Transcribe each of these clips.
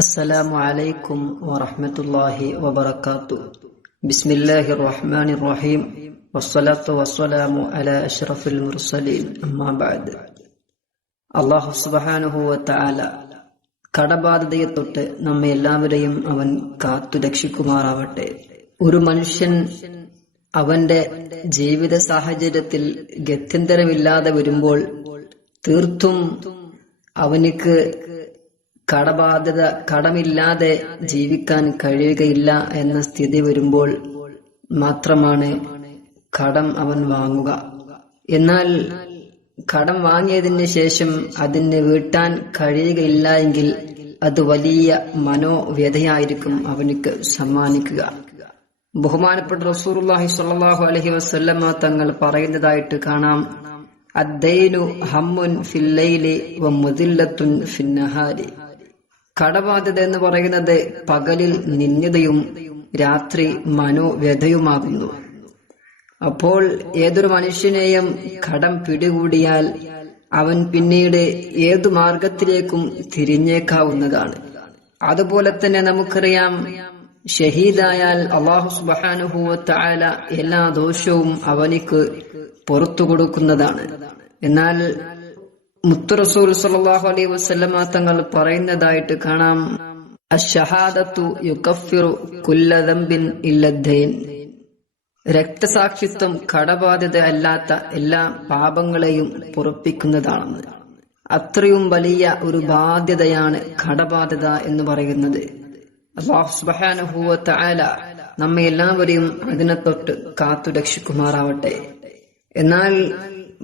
അസ്സലാമു അലൈക്കും വറഹ്മത്തുള്ളാഹി വബറകാതുഹു. ബിസ്മില്ലാഹിർ റഹ്മാനിർ റഹീം. വസ്സലാത്തു വസ്സലാമു അലാ അഷ്റഫിൽ മുർസലീൻ. അമ്മാ ബഅദ്. അല്ലാഹു സുബ്ഹാനഹു വ തആല കടബാധ്യതയെ തൊട്ട് നമ്മെ എല്ലാവരെയും അവൻ കാത്തു രക്ഷിക്കുമാറാവട്ടെ. ഒരു മനുഷ്യൻ അവന്റെ ജീവിത സാഹചര്യത്തിൽ ഗത്യന്തരമില്ലാതെ വരുമ്പോൾ തീർത്തും അവനിക്ക് കടമില്ലാതെ ജീവിക്കാൻ കഴിയുകയില്ല എന്ന സ്ഥിതി വരുമ്പോൾ മാത്രമാണ് കടം അവൻ വാങ്ങുക. എന്നാൽ കടം വാങ്ങിയതിന് ശേഷം അതിന് വീട്ടാൻ കഴിയുകയില്ല എങ്കിൽ അത് വലിയ മനോവ്യഥയായിരിക്കും അവനിക്ക് സമ്മാനിക്കുക. ബഹുമാനപ്പെട്ട റസൂലുള്ളാഹി സ്വല്ലല്ലാഹു അലൈഹി വസല്ലമ തങ്ങൾ പറയുന്നതായിട്ട് കാണാം, അദ്ദൈനു ഹമ്മുൻ ഫിൽ ലൈലി വ മുദില്ലത്തുൻ ഫിൻ നഹാരി. കടബാധ്യത എന്ന് പറയുന്നത് പകലിൽ നിന്യതയും രാത്രി മനോവ്യഥയുമാകുന്നു. അപ്പോൾ ഏതൊരു മനുഷ്യനെയും കടം പിടികൂടിയാൽ അവൻ പിന്നീട് ഏതു മാർഗത്തിലേക്കും തിരിഞ്ഞേക്കാവുന്നതാണ്. അതുപോലെ തന്നെ നമുക്കറിയാം, ഷഹീദായാൽ അല്ലാഹു സുബ്ഹാനഹു വ തആല എല്ലാ ദോഷവും അവനിക്ക് പുറത്തു കൊടുക്കുന്നതാണ്. എന്നാൽ മുത്ത് റസൂൽ സല്ലല്ലാഹു അലൈഹി വസല്ലമ തങ്ങൾ പറയുന്നതായിട്ട് കാണാം, അശ്ശഹാദത്തു യുകഫിറു കുല്ല ദംബിൻ ഇല്ല ദൈൻ. രക്തസാക്ഷിത്വം കടബാധ്യത അല്ലാത്ത എല്ലാ പാപങ്ങളെയും പൊറുപ്പിക്കുന്നതാണെന്ന്. അത്രയും വലിയ ഒരു ബാധ്യതയാണ് കടബാധ്യത എന്ന് പറയുന്നത്. അല്ലാഹു സുബ്ഹാനഹു വ തആല നമ്മെ എല്ലാവരെയും അതിനെ തൊട്ട് കാത്തു രക്ഷിക്കുമാറാവട്ടെ. എന്നാൽ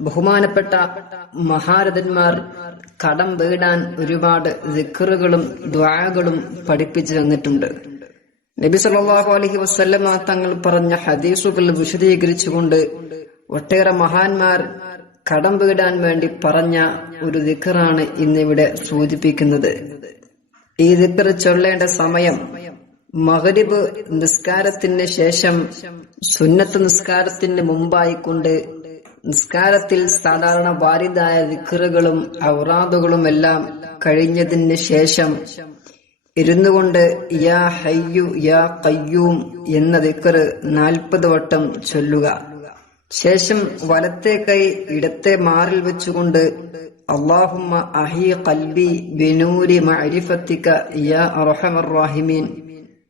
ബഹുമാനപ്പെട്ട മഹാരഥന്മാർ കടം വീടാൻ ഒരുപാട് ദിക്റുകളും ദുആകളും പഠിപ്പിച്ചു തന്നിട്ടുണ്ട്. നബി സല്ലല്ലാഹു അലൈഹി വസല്ലമ തങ്ങൾ പറഞ്ഞ ഹദീസുകൾ വിശദീകരിച്ചുകൊണ്ട് ഒട്ടേറെ മഹാന്മാർ കടം വീടാൻ വേണ്ടി പറഞ്ഞ ഒരു ദിക്റാണ് ഇന്നിവിടെ സൂചിപ്പിക്കുന്നത്. ഈ ദിക്ർ ചൊല്ലേണ്ട സമയം മഗ്രിബ് നിസ്കാരത്തിന് ശേഷം സുന്നത്ത് നിസ്കാരത്തിന് മുമ്പായിക്കൊണ്ട് നിസ്കാരത്തിൽ സാധാരണ വാരിദായ ദിക്റുകളും ഔറാദുകളും എല്ലാം കഴിഞ്ഞതിന് ശേഷം ഇരുന്നുകൊണ്ട് യാ ഹയ്യു യാ ഖയ്യൂം എന്ന ദിക്ർ 40 വട്ടം ചൊല്ലുക. ശേഷം വലത്തെ കൈ ഇടത്തെ മാറിൽ വെച്ചുകൊണ്ട് അല്ലാഹുമ്മ അഹി ഖൽബി ബിനൂരി മഅരിഫത്തിക യാ അർഹമർ റഹീമീൻ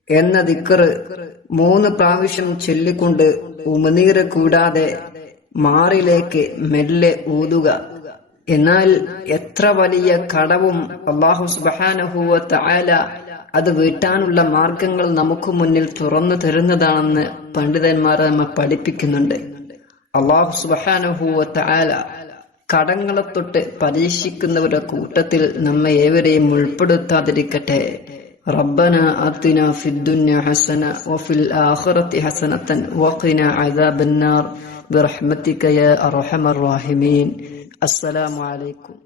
എന്ന ദിക്ർ 3 പ്രാവശ്യം ചൊല്ലിക്കൊണ്ട് ഉമിനീര് കൂടാതെ മാറിലേക്ക് മെല്ലെ ഊതുക. എന്നാൽ എത്ര വലിയ കടവും അല്ലാഹു സുബ്ഹാനഹു വ തആല അത് വീട്ടാനുള്ള മാർഗങ്ങൾ നമുക്ക് മുന്നിൽ തുറന്നു തരുന്നതാണെന്ന് പണ്ഡിതന്മാർ നമ്മെ പഠിപ്പിക്കുന്നുണ്ട്. അല്ലാഹു സുബ്ഹാനഹു വ തആല കടങ്ങളെ തൊട്ട് പരീക്ഷിക്കുന്നവരുടെ കൂട്ടത്തിൽ നമ്മെ ഏവരെയും ഉൾപ്പെടുത്താതിരിക്കട്ടെ. റബ്ബനാ ആതിനാ ഫിദ്ദുനിയ ഹസന വഫിൽ ആഖിറതി ഹസനതൻ വഖിനാ അദാബന്നാർ ബിറഹ്മതിക യാ അർഹമർ റഹീമീൻ. അസ്സലാമു അലൈക്കും.